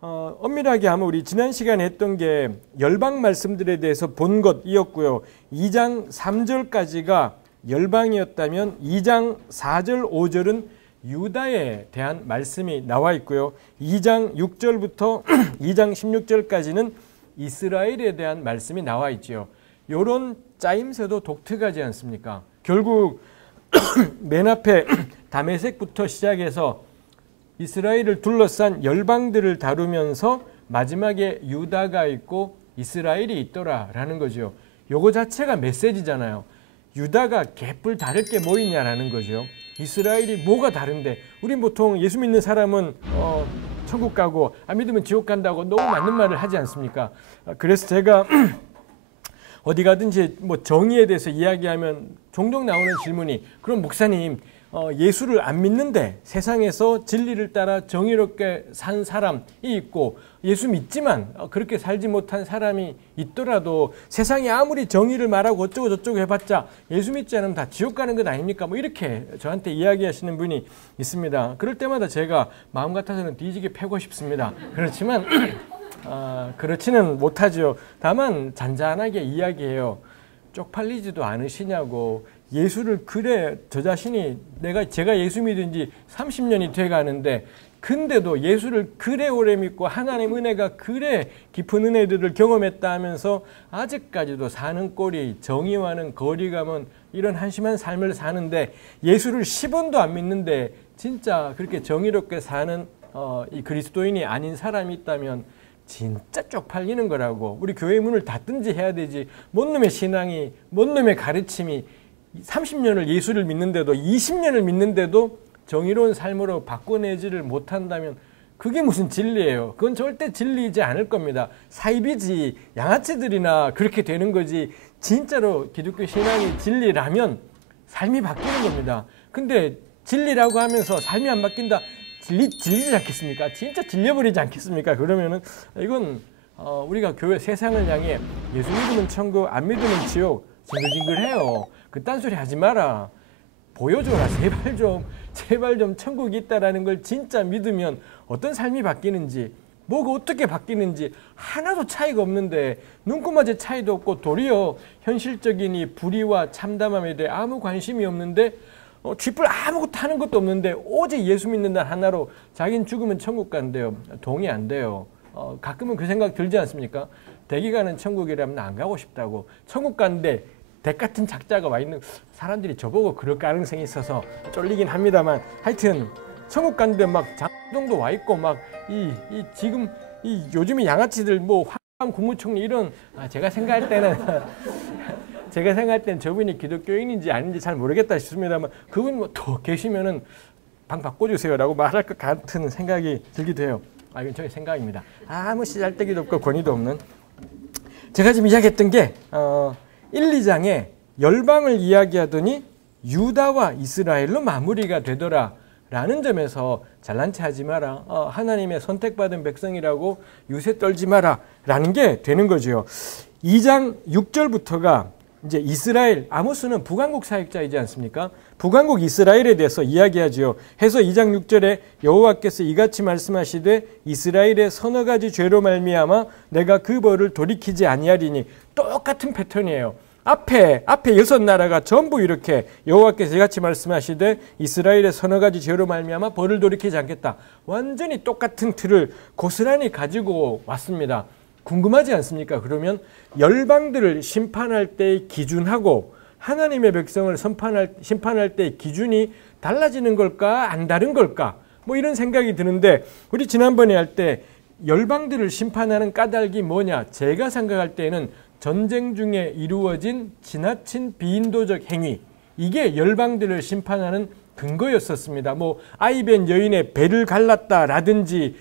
엄밀하게 하면 우리 지난 시간에 했던 게 열방 말씀들에 대해서 본 것이었고요. 2장 3절까지가 열방이었다면 2장 4절, 5절은 유다에 대한 말씀이 나와 있고요. 2장 6절부터 2장 16절까지는 이스라엘에 대한 말씀이 나와 있지요. 이런 짜임새도 독특하지 않습니까? 결국 맨 앞에 다메섹부터 시작해서 이스라엘을 둘러싼 열방들을 다루면서 마지막에 유다가 있고 이스라엘이 있더라라는 거죠. 요거 자체가 메시지잖아요. 유다가 개뿔 다를 게 뭐 있냐라는 거죠. 이스라엘이 뭐가 다른데, 우린 보통 예수 믿는 사람은 천국 가고 안 믿으면 지옥 간다고 너무 맞는 말을 하지 않습니까? 그래서 제가 어디 가든지 뭐 정의에 대해서 이야기하면 종종 나오는 질문이, 그럼 목사님 예수를 안 믿는데 세상에서 진리를 따라 정의롭게 산 사람이 있고 예수 믿지만 그렇게 살지 못한 사람이 있더라도 세상이 아무리 정의를 말하고 어쩌고 저쩌고 해봤자 예수 믿지 않으면 다 지옥 가는 것 아닙니까? 뭐 이렇게 저한테 이야기하시는 분이 있습니다. 그럴 때마다 제가 마음 같아서는 뒤지게 패고 싶습니다. 그렇지만 그렇지는 못하죠. 다만 잔잔하게 이야기해요. 쪽팔리지도 않으시냐고. 예수를 그래 저 자신이 제가 예수 믿은 지 30년이 돼 가는데 근데도 예수를 그래 오래 믿고 하나님 은혜가 그래 깊은 은혜들을 경험했다 하면서 아직까지도 사는 꼴이 정의와는 거리가 먼 이런 한심한 삶을 사는데 예수를 10원도 안 믿는데 진짜 그렇게 정의롭게 사는 이 그리스도인이 아닌 사람이 있다면 진짜 쪽팔리는 거라고. 우리 교회 문을 닫든지 해야 되지. 뭔 놈의 신앙이, 뭔 놈의 가르침이 30년을 예수를 믿는데도 20년을 믿는데도 정의로운 삶으로 바꿔내지를 못한다면 그게 무슨 진리예요. 그건 절대 진리이지 않을 겁니다. 사입이지 양아치들이나 그렇게 되는 거지 진짜로 기독교 신앙이 진리라면 삶이 바뀌는 겁니다. 근데 진리라고 하면서 삶이 안 바뀐다. 질리지 않겠습니까? 진짜 질려버리지 않겠습니까? 그러면은 이건 우리가 교회 세상을 향해 예수 믿으면 천국 안 믿으면 지옥 징글징글해요. 그딴 소리 하지 마라. 보여줘라. 제발 좀 천국이 있다라는 걸 진짜 믿으면 어떤 삶이 바뀌는지, 뭐가 어떻게 바뀌는지 하나도 차이가 없는데 눈꼽맞이 차이도 없고 도리어 현실적인 이 불의와 참담함에 대해 아무 관심이 없는데 쥐뿔 아무것도 하는 것도 없는데 오직 예수 믿는다 하나로 자기는 죽으면 천국 간대요. 동의 안 돼요. 가끔은 그 생각 들지 않습니까? 대기 가는 천국이라면 안 가고 싶다고. 천국 가는데 댁 같은 작자가 와 있는 사람들이 저보고 그럴 가능성이 있어서 쫄리긴 합니다만 하여튼 천국 가는데 막 장동도 와 있고 막 지금 요즘에 양아치들 뭐 황 국무총리 이런 제가 생각할 때는 저분이 기독교인인지 아닌지 잘 모르겠다 싶습니다만 그분 뭐 더 계시면은 방 바꿔주세요라고 말할 것 같은 생각이 들기도 해요. 이건 저의 생각입니다. 아무 씨잘데기도 없고 권위도 없는. 제가 지금 이야기했던 게 1, 2장에 열방을 이야기하더니 유다와 이스라엘로 마무리가 되더라라는 점에서 잘난 체 하지 마라. 하나님의 선택받은 백성이라고 유세 떨지 마라라는 게 되는 거죠. 2장 6절부터가 이제 이스라엘, 아모스는 북왕국 사역자이지 않습니까? 북왕국 이스라엘에 대해서 이야기하지요. 해서 2장 6절에 여호와께서 이같이 말씀하시되 이스라엘의 서너 가지 죄로 말미암아 내가 그 벌을 돌이키지 아니하리니. 똑같은 패턴이에요. 앞에 6나라가 전부 이렇게 여호와께서 이같이 말씀하시되 이스라엘의 서너 가지 죄로 말미암아 벌을 돌이키지 않겠다. 완전히 똑같은 틀을 고스란히 가지고 왔습니다. 궁금하지 않습니까? 그러면 열방들을 심판할 때의 기준하고 하나님의 백성을 심판할 때의 기준이 달라지는 걸까? 안 다른 걸까? 뭐 이런 생각이 드는데 우리 지난번에 할 때 열방들을 심판하는 까닭이 뭐냐? 제가 생각할 때는 전쟁 중에 이루어진 지나친 비인도적 행위, 이게 열방들을 심판하는 근거였었습니다. 뭐 아이벤 여인의 배를 갈랐다라든지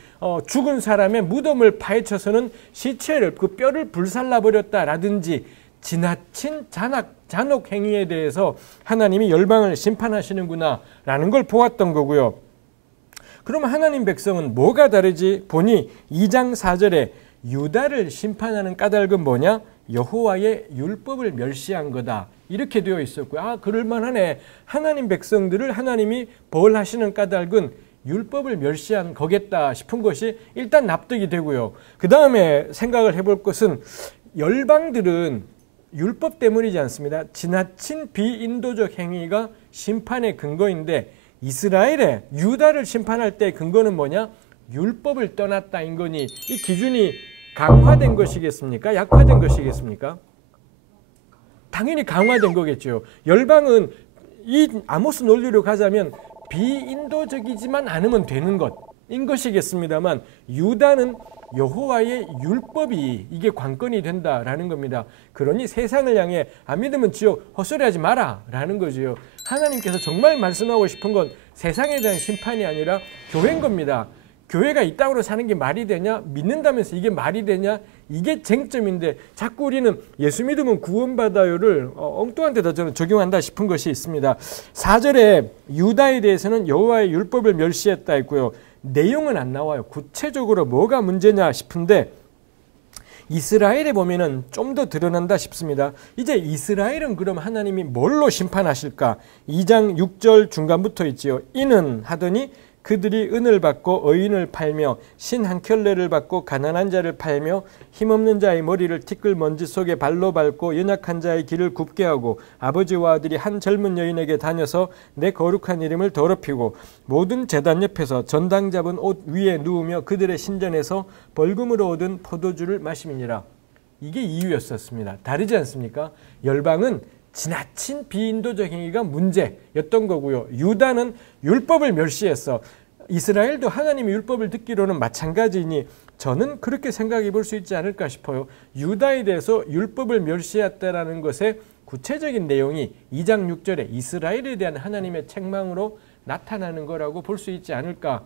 죽은 사람의 무덤을 파헤쳐서는 시체를 그 뼈를 불살라버렸다라든지 지나친 잔혹 행위에 대해서 하나님이 열방을 심판하시는구나라는 걸 보았던 거고요. 그러면 하나님 백성은 뭐가 다르지? 보니 2장 4절에 유다를 심판하는 까닭은 뭐냐? 여호와의 율법을 멸시한 거다. 이렇게 되어 있었고요. 그럴만하네. 하나님 백성들을 하나님이 벌하시는 까닭은 율법을 멸시한 거겠다 싶은 것이 일단 납득이 되고요. 그 다음에 생각을 해볼 것은 열방들은 율법 때문이지 않습니다. 지나친 비인도적 행위가 심판의 근거인데 이스라엘의 유다를 심판할 때 근거는 뭐냐? 율법을 떠났다인 거니 이 기준이 강화된 것이겠습니까? 약화된 것이겠습니까? 당연히 강화된 거겠죠. 열방은 이 아모스 논리로 가자면 비인도적이지만 않으면 되는 것인 것이겠습니다만 유다는 여호와의 율법이 이게 관건이 된다라는 겁니다. 그러니 세상을 향해 안 믿으면 지옥 헛소리하지 마라 라는 거죠. 하나님께서 정말 말씀하고 싶은 건 세상에 대한 심판이 아니라 교회인 겁니다. 교회가 이 땅으로 사는 게 말이 되냐? 믿는다면서 이게 말이 되냐? 이게 쟁점인데 자꾸 우리는 예수 믿으면 구원받아요를 엉뚱한 데다 저는 적용한다 싶은 것이 있습니다. 4절에 유다에 대해서는 여호와의 율법을 멸시했다 했고요. 내용은 안 나와요. 구체적으로 뭐가 문제냐 싶은데 이스라엘에 보면은 좀 더 드러난다 싶습니다. 이제 이스라엘은 그럼 하나님이 뭘로 심판하실까? 2장 6절 중간부터 있지요. 이는 하더니 그들이 은을 받고 의인을 팔며 신 한 켤레를 받고 가난한 자를 팔며 힘없는 자의 머리를 티끌 먼지 속에 발로 밟고 연약한 자의 길을 굽게 하고 아버지와 아들이 한 젊은 여인에게 다녀서 내 거룩한 이름을 더럽히고 모든 제단 옆에서 전당 잡은 옷 위에 누우며 그들의 신전에서 벌금으로 얻은 포도주를 마심이니라. 이게 이유였었습니다. 다르지 않습니까? 열방은 지나친 비인도적 행위가 문제였던 거고요. 유다는 율법을 멸시했어. 이스라엘도 하나님의 율법을 듣기로는 마찬가지니 저는 그렇게 생각해 볼 수 있지 않을까 싶어요. 유다에 대해서 율법을 멸시했다라는 것의 구체적인 내용이 2장 6절에 이스라엘에 대한 하나님의 책망으로 나타나는 거라고 볼 수 있지 않을까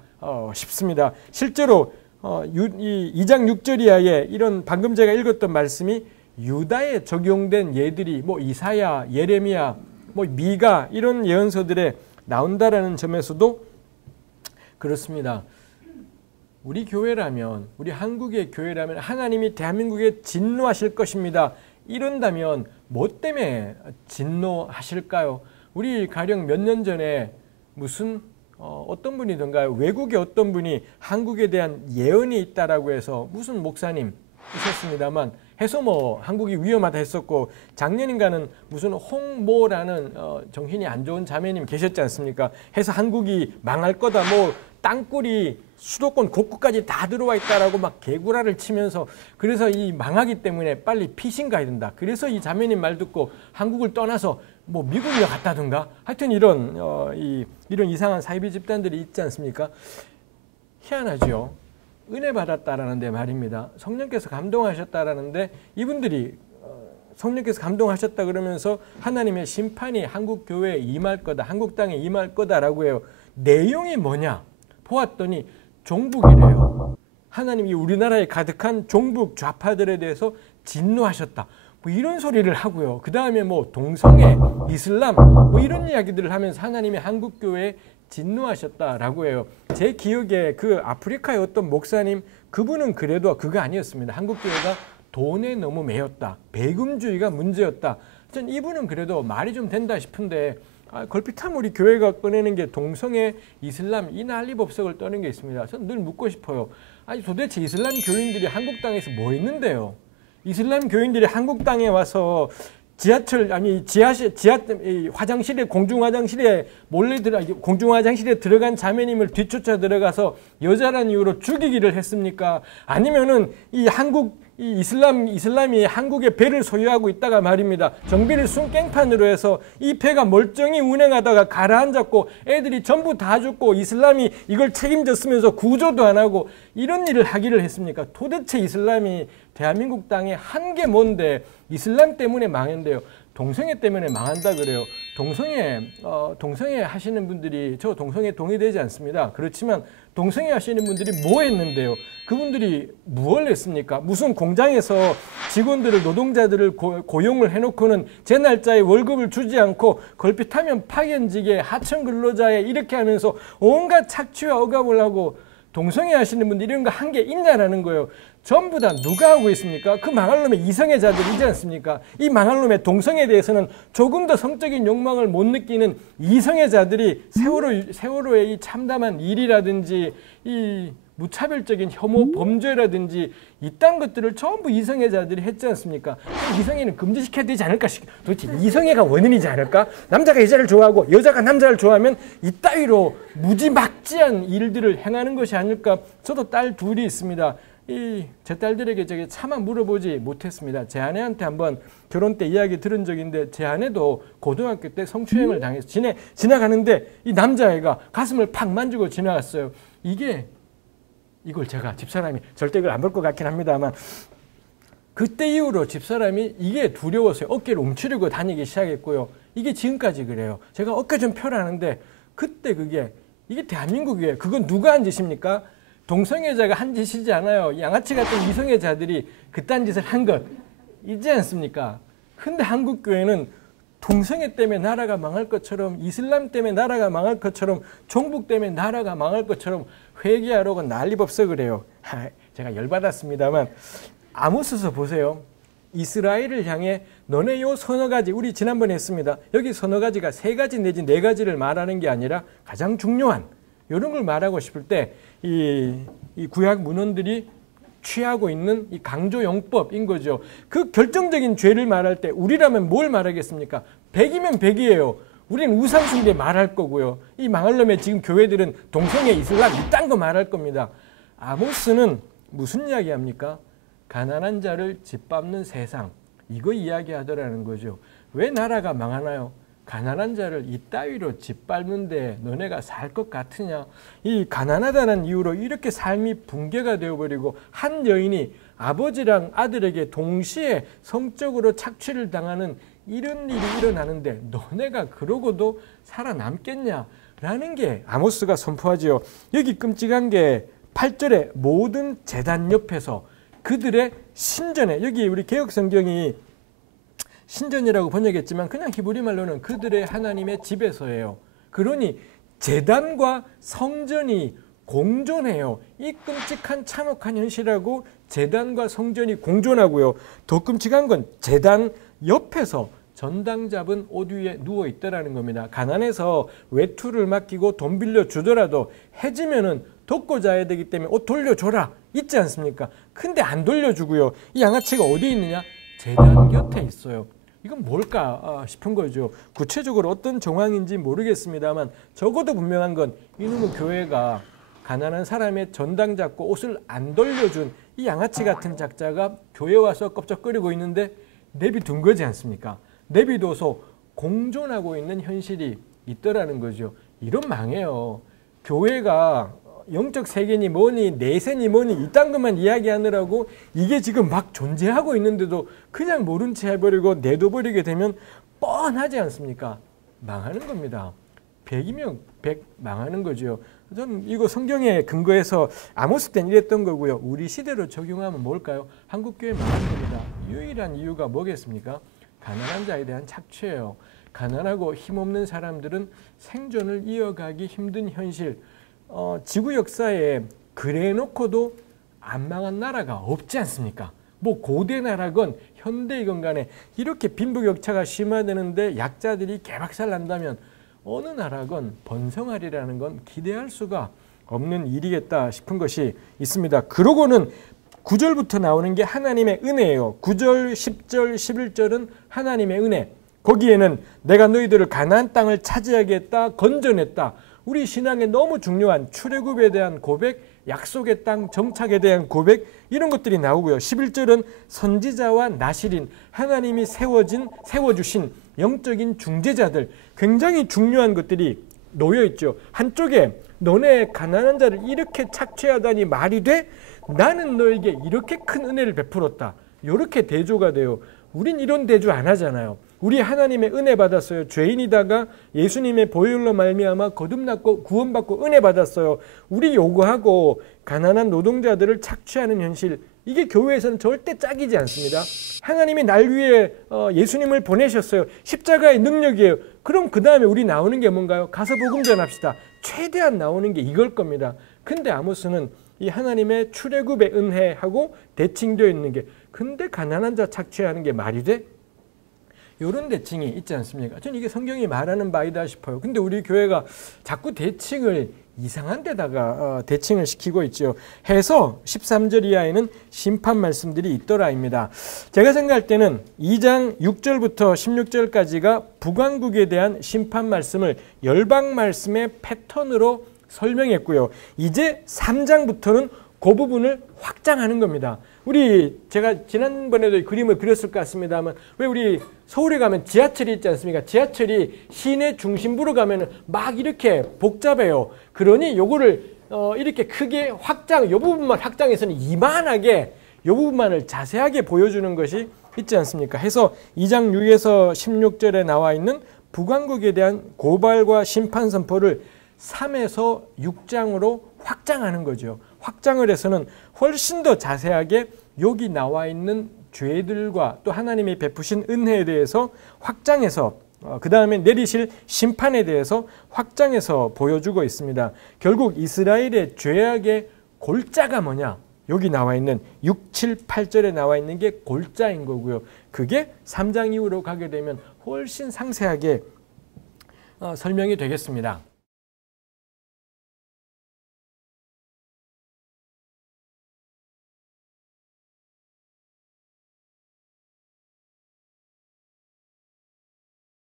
싶습니다. 실제로 이 2장 6절 이하에 이런 방금 제가 읽었던 말씀이 유다에 적용된 예들이 뭐 이사야, 예레미야, 뭐 미가 이런 예언서들에 나온다라는 점에서도 그렇습니다. 우리 교회라면, 우리 한국의 교회라면 하나님이 대한민국에 진노하실 것입니다. 이런다면 뭐 때문에 진노하실까요? 우리 가령 몇 년 전에 무슨 어떤 분이던가요? 외국의 어떤 분이 한국에 대한 예언이 있다라고 해서 무슨 목사님 있었습니다만 해서 뭐 한국이 위험하다 했었고 작년인가는 무슨 홍모라는 정신이 안 좋은 자매님 계셨지 않습니까? 해서 한국이 망할 거다 뭐 땅굴이 수도권 곳곳까지 다 들어와 있다라고 막 개구라를 치면서 그래서 이 망하기 때문에 빨리 피신 가야 된다. 그래서 이 자매님 말 듣고 한국을 떠나서 뭐 미국에 갔다든가 하여튼 이런 이상한 사이비 집단들이 있지 않습니까? 희한하죠. 은혜 받았다라는데 말입니다. 성령께서 감동하셨다라는데 이분들이 성령께서 감동하셨다 그러면서 하나님의 심판이 한국 교회에 임할 거다. 한국 땅에 임할 거다라고 해요. 내용이 뭐냐? 보았더니 종북이래요. 하나님이 우리나라에 가득한 종북 좌파들에 대해서 진노하셨다. 뭐 이런 소리를 하고요. 그 다음에 뭐 동성애, 이슬람 뭐 이런 이야기들을 하면서 하나님이 한국 교회에 진노하셨다라고 해요. 제 기억에 그 아프리카의 어떤 목사님 그분은 그래도 그거 아니었습니다. 한국 교회가 돈에 너무 매였다. 배금주의가 문제였다. 전 이분은 그래도 말이 좀 된다 싶은데 걸핏하면 우리 교회가 꺼내는 게 동성애, 이슬람 이 난리법석을 떠는 게 있습니다. 저는 늘 묻고 싶어요. 아니 도대체 이슬람 교인들이 한국 땅에서 뭐 했는데요? 이슬람 교인들이 한국 땅에 와서 화장실에 공중 화장실에 들어간 자매님을 뒤쫓아 들어가서 여자란 이유로 죽이기를 했습니까? 아니면은 이슬람이 한국의 배를 소유하고 있다가 말입니다. 정비를 순깽판으로 해서 이 배가 멀쩡히 운행하다가 가라앉았고 애들이 전부 다 죽고 이슬람이 이걸 책임졌으면서 구조도 안 하고 이런 일을 하기를 했습니까? 도대체 이슬람이 대한민국 땅에 한 게 뭔데 이슬람 때문에 망한대요. 동성애 때문에 망한다 그래요. 동성애 하시는 분들이 저 동성애 동의되지 않습니다. 그렇지만 동성애 하시는 분들이 뭐 했는데요? 그분들이 무엇을 했습니까? 무슨 공장에서 직원들을 노동자들을 고용을 해놓고는 제 날짜에 월급을 주지 않고 걸핏하면 파견직에 하청 근로자에 이렇게 하면서 온갖 착취와 억압을 하고 동성애 하시는 분들이 이런 거 한 게 있냐라는 거예요. 전부 다 누가 하고 있습니까? 그 망할 놈의 이성의 자들이지 않습니까? 이 망할 놈의 동성에 대해서는 조금 더 성적인 욕망을 못 느끼는 이성의 자들이 세월호의 이 참담한 일이라든지 이 무차별적인 혐오 범죄라든지 이딴 것들을 전부 이성의 자들이 했지 않습니까? 이성애는 금지시켜야 되지 않을까? 도대체 이성애가 원인이지 않을까? 남자가 여자를 좋아하고 여자가 남자를 좋아하면 이따위로 무지막지한 일들을 행하는 것이 아닐까? 저도 딸 둘이 있습니다. 제 딸들에게 저게 차마 물어보지 못했습니다. 제 아내한테 한번 결혼 때 이야기 들은 적인데 제 아내도 고등학교 때 성추행을 당해서 지나가는데 이 남자애가 가슴을 팍 만지고 지나갔어요. 이걸 제가 집사람이 절대 이걸 안 볼 것 같긴 합니다만 그때 이후로 집사람이 이게 두려워서 어깨를 움츠리고 다니기 시작했고요. 이게 지금까지 그래요. 제가 어깨 좀 펴라는데 그때 이게 대한민국이에요. 그건 누가 한 짓입니까? 동성애자가 한 짓이지 않아요. 양아치 같은 이성애자들이 그딴 짓을 한 것 있지 않습니까? 근데 한국 교회는 동성애 때문에 나라가 망할 것처럼 이슬람 때문에 나라가 망할 것처럼 종북 때문에 나라가 망할 것처럼 회개하려고 난리법석 그래요. 제가 열받았습니다만 아모스서 보세요. 이스라엘을 향해 너네 요 서너 가지 우리 지난번에 했습니다. 여기 서너 가지가 세 가지 내지 네 가지를 말하는 게 아니라 가장 중요한 이런 걸 말하고 싶을 때 이 구약 문헌들이 취하고 있는 이 강조용법인 거죠. 그 결정적인 죄를 말할 때 우리라면 뭘 말하겠습니까? 100이면 100이에요. 우리는 우상숭배 말할 거고요. 이 망할 놈의 지금 교회들은 동성애, 이슬람 이딴 거 말할 겁니다. 아모스는 무슨 이야기 합니까? 가난한 자를 짓밟는 세상. 이거 이야기하더라는 거죠. 왜 나라가 망하나요? 가난한 자를 이따위로 짓밟는데 너네가 살 것 같으냐? 이 가난하다는 이유로 이렇게 삶이 붕괴가 되어버리고 한 여인이 아버지랑 아들에게 동시에 성적으로 착취를 당하는 이런 일이 일어나는데 너네가 그러고도 살아남겠냐라는 게 아모스가 선포하지요. 여기 끔찍한 게 8절에 모든 제단 옆에서 그들의 신전에 여기 우리 개혁성경이 신전이라고 번역했지만 그냥 히브리 말로는 그들의 하나님의 집에서예요. 그러니 제단과 성전이 공존해요. 이 끔찍한 참혹한 현실하고 제단과 성전이 공존하고요. 더 끔찍한 건 제단 옆에서 전당 잡은 옷 위에 누워 있더라는 겁니다. 가난해서 외투를 맡기고 돈 빌려 주더라도 해지면은 덮고 자야 되기 때문에 옷 돌려줘라 있지 않습니까? 근데 안 돌려주고요. 이 양아치가 어디 있느냐? 제단 곁에 있어요. 이건 뭘까 싶은 거죠. 구체적으로 어떤 정황인지 모르겠습니다만 적어도 분명한 건 이놈의 교회가 가난한 사람의 전당 잡고 옷을 안 돌려준 이 양아치 같은 작자가 교회 와서 껍적거리고 있는데 내비둔 거지 않습니까? 내비둬서 공존하고 있는 현실이 있더라는 거죠. 이런 망해요. 교회가 영적 세계니 뭐니 내세니 뭐니 이딴 것만 이야기하느라고 이게 지금 막 존재하고 있는데도 그냥 모른 채 해버리고 내둬버리게 되면 뻔하지 않습니까? 망하는 겁니다. 100이면 100 망하는 거죠. 저는 이거 성경에 근거해서 아모스 때는 이랬던 거고요. 우리 시대로 적용하면 뭘까요? 한국교회 망하는 겁니다. 유일한 이유가 뭐겠습니까? 가난한 자에 대한 착취예요. 가난하고 힘없는 사람들은 생존을 이어가기 힘든 현실. 지구 역사에 그래 놓고도 안 망한 나라가 없지 않습니까? 뭐 고대 나라건 현대이건 간에 이렇게 빈부격차가 심화되는데 약자들이 개박살 난다면 어느 나라건 번성하리라는 건 기대할 수가 없는 일이겠다 싶은 것이 있습니다. 그러고는 9절부터 나오는 게 하나님의 은혜예요. 9절, 10절, 11절은 하나님의 은혜. 거기에는 내가 너희들을 가나안 땅을 차지하게 했다, 건져냈다. 우리 신앙에 너무 중요한 출애굽에 대한 고백, 약속의 땅 정착에 대한 고백 이런 것들이 나오고요. 11절은 선지자와 나실인 하나님이 세워주신 영적인 중재자들 굉장히 중요한 것들이 놓여 있죠. 한쪽에 너네 가난한 자를 이렇게 착취하다니 말이 돼? 나는 너에게 이렇게 큰 은혜를 베풀었다. 이렇게 대조가 돼요. 우린 이런 대조 안 하잖아요. 우리 하나님의 은혜 받았어요. 죄인이다가 예수님의 보혈로 말미암아 거듭났고 구원받고 은혜 받았어요. 우리 요구하고 가난한 노동자들을 착취하는 현실 이게 교회에서는 절대 짝이지 않습니다. 하나님이 날 위해 예수님을 보내셨어요. 십자가의 능력이에요. 그럼 그 다음에 우리 나오는 게 뭔가요? 가서 복음 전합시다. 최대한 나오는 게 이걸 겁니다. 근데 아모스는 이 하나님의 출애굽의 은혜하고 대칭되어 있는 게, 근데 가난한 자 착취하는 게 말이 돼? 이런 대칭이 있지 않습니까? 저는 이게 성경이 말하는 바이다 싶어요. 근데 우리 교회가 자꾸 대칭을 이상한 데다가 대칭을 시키고 있죠. 해서 13절 이하에는 심판 말씀들이 있더라입니다. 제가 생각할 때는 2장 6절부터 16절까지가 북왕국에 대한 심판 말씀을 열방 말씀의 패턴으로 설명했고요. 이제 3장부터는 그 부분을 확장하는 겁니다. 제가 지난번에도 그림을 그렸을 것 같습니다만, 왜 우리 서울에 가면 지하철이 있지 않습니까? 지하철이 시내 중심부로 가면 막 이렇게 복잡해요. 그러니 요거를 이렇게 크게 요 부분만 확장해서는 이만하게 요 부분만을 자세하게 보여주는 것이 있지 않습니까? 해서 2장 6에서 16절에 나와 있는 북왕국에 대한 고발과 심판 선포를 3에서 6장으로 확장하는 거죠. 확장을 해서는 훨씬 더 자세하게 여기 나와 있는 죄들과 또 하나님이 베푸신 은혜에 대해서 확장해서 그 다음에 내리실 심판에 대해서 확장해서 보여주고 있습니다. 결국 이스라엘의 죄악의 골자가 뭐냐? 여기 나와 있는 6, 7, 8절에 나와 있는 게 골자인 거고요. 그게 3장 이후로 가게 되면 훨씬 상세하게 설명이 되겠습니다.